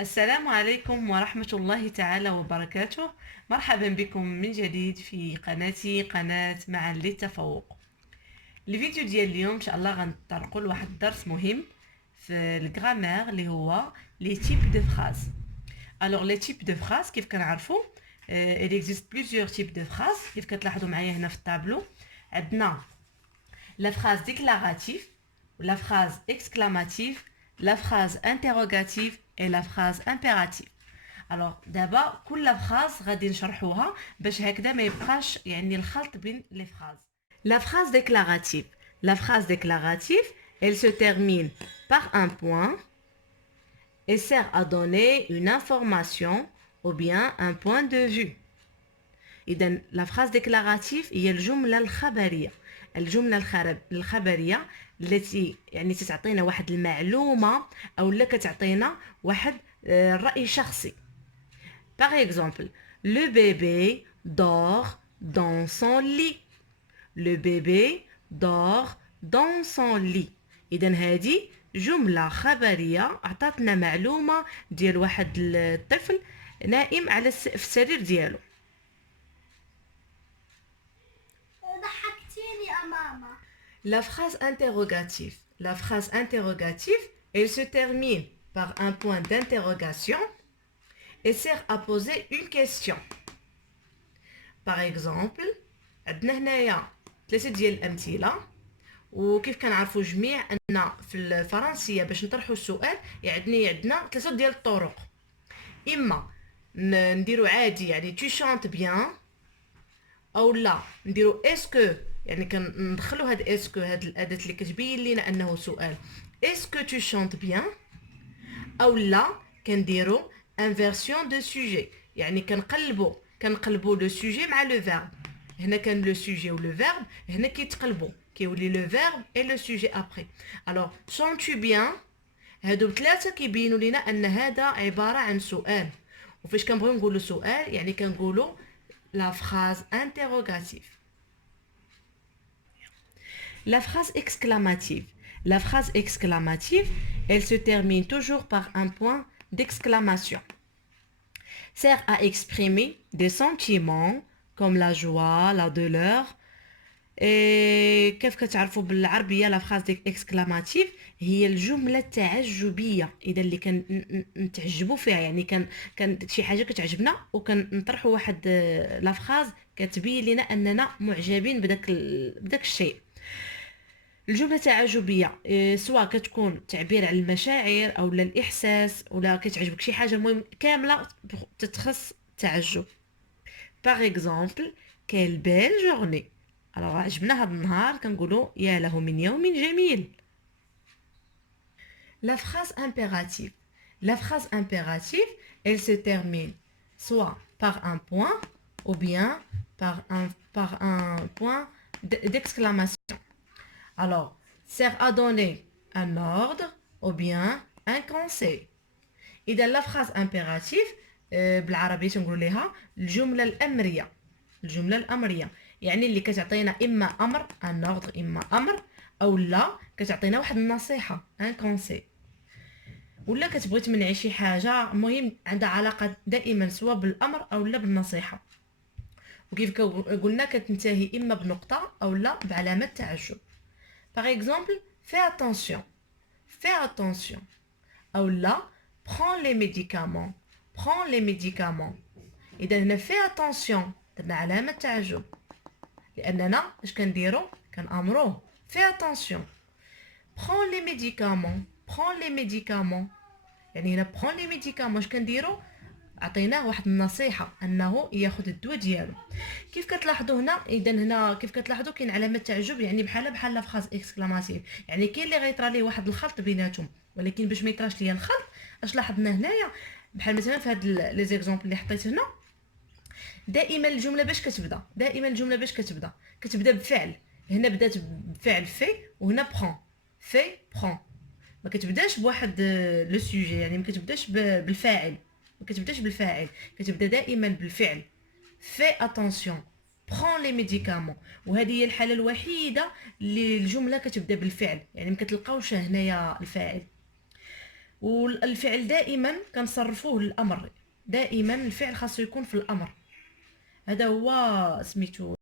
السلام عليكم ورحمة الله تعالى وبركاته. مرحبا بكم من جديد في قناتي قناة معا للتفوق. الفيديو ديال اليوم ان شاء الله غنطرقوا لواحد الدرس مهم في الجرامير اللي هو لي تيب دو فراز. الوغ لي تيب دو فراز كيف كنعرفوا il existe plusieurs types de phrases. كيف كتلاحظوا معايا هنا في الطابلو عندنا la phrase déclarative, la phrase exclamative, la phrase interrogative et la phrase impérative. Alors d'abord كل phrase غادي نشرحوها باش هكذا ما يبقاش يعني الخلط بين les phrases. La phrase déclarative. La phrase déclarative, elle se termine par un point et sert à donner une information ou bien un point de vue. إذن la phrase déclarative هي الجملة الخبرية. الجملة الخبرية التي يعني تعطينا واحد المعلومة أو لا كتعطينا واحد رأي شخصي. Par exemple, le bébé dort dans son lit. Le bébé dort dans son lit. إذن هذه جملة خبرية أعطتنا معلومة ديال واحد الطفل نائم على في السرير ديالو. La phrase interrogative. La phrase interrogative, elle se termine par un point d'interrogation et sert à poser une question. Par exemple, عندنا هنايا ثلاثة ديال الأمثلة، وكيف كنعرفوا جميع أن في الفرنسية باش نطرحوا السؤال عندنا ثلاثة ديال الطرق. إما نديرو عادي يعني tu chantes bien، أو لا نديرو اسكو يعني كندخلوا هاد اسكو هاد الأداة اللي كتبين لينا أنه سؤال اسكو tu chantes bien، أو لا كنديرو inversion de sujet يعني كنقلبوا لو سوجي مع لو فيرب. هنا كان لو سوجي و لو فيرب هنا كيتقلبوا كيولي لو فيرب اي لو سوجي ابري. الوغ chantes tu bien هادو ثلاثه كيبينوا لينا ان هذا عباره عن سؤال. وفاش كنبغيو نقولوا سؤال يعني كنقولوا la phrase interrogative. La phrase exclamative. La phrase exclamative, elle se termine toujours par un point d'exclamation. Sert à exprimer des sentiments comme la joie, la douleur. Et كيف كتعرفوا بالعربية la phrase exclamative هي الجملة التعجبية. إذا اللي كنتعجبوا فيها يعني كان شي حاجة كتعجبنا وكنطرحوا واحد لا فراز كتبين لنا أننا معجبين بداك الشيء. الجملة التعجبية سواء كتكون تعبير عن المشاعر أو الإحساس ولا كتعجبك شي حاجة المهم كاملة تتخص تعجب. Par exemple, quelle belle journée. Alors عجبنا هذا النهار كنقولوا يا له من يوم جميل. La phrase impérative. La phrase impérative, elle se termine soit par un point ou bien par un point d'exclamation. Alors, sert à donner un ordre ou bien un conseil. إذا la phrase impérative بالعربية تنقولوا ليها الجملة الأمرية. الجملة الأمرية يعني اللي كتعطينا إما أمر ان ordre إما أمر أو لا كتعطينا واحد النصيحة ان conseil، ولا كتبغي تمنعي شي حاجة المهم عندها علاقة دائما سواء بالأمر أو لا بالنصيحة. وكيف قلنا كتنتهي إما بنقطة أو لا بعلامة تعجب. Par exemple, fais attention. Fais attention. أو لا prends les médicaments. Prends les médicaments. إذا هنا fais attention درنا علامة تعجب لأننا اش كنديرو كنأمروه fais attention. Prends les médicaments. Prends les médicaments. يعني هنا prends les médicaments اش كنديرو عطيناه واحد النصيحة أنه ياخذ الدواء ديالو. كيف كتلاحظوا هنا إذا هنا كيف كتلاحظوا كاين علامة تعجب يعني بحال لا فراز اكسكلاماتيف يعني كاين اللي غيطرى ليه واحد الخلط بيناتهم، ولكن باش ما يطراش ليا الخلط اش لاحظنا هنايا بحال مثلا في هاد لي زيكزامبل اللي حطيت هنا دائما الجملة باش كتبدا كتبدا بفعل. هنا بدات بفعل في وهنا برون في برون ما كتبداش بواحد لو سوجي يعني ما كتبداش بالفاعل كتبدا دائما بالفعل fais attention prends les médicaments. وهذه هي الحالة الوحيدة اللي الجملة كتبدا بالفعل يعني ما كتلقاوش هنايا الفاعل. والفعل دائما كنصرفوه للامر، دائما الفعل خاصو يكون في الامر. هذا هو سميتو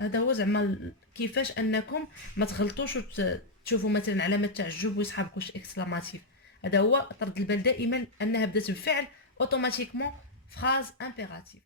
هذا هو زعما كيفاش انكم ما تغلطوش وتشوفوا مثلا علامه تعجب ويصحابك واش اكسكلاماتيف. هذا هو طرد البال دائما انها بدات بفعل اوتوماتيكمون فراز امبيراتيف.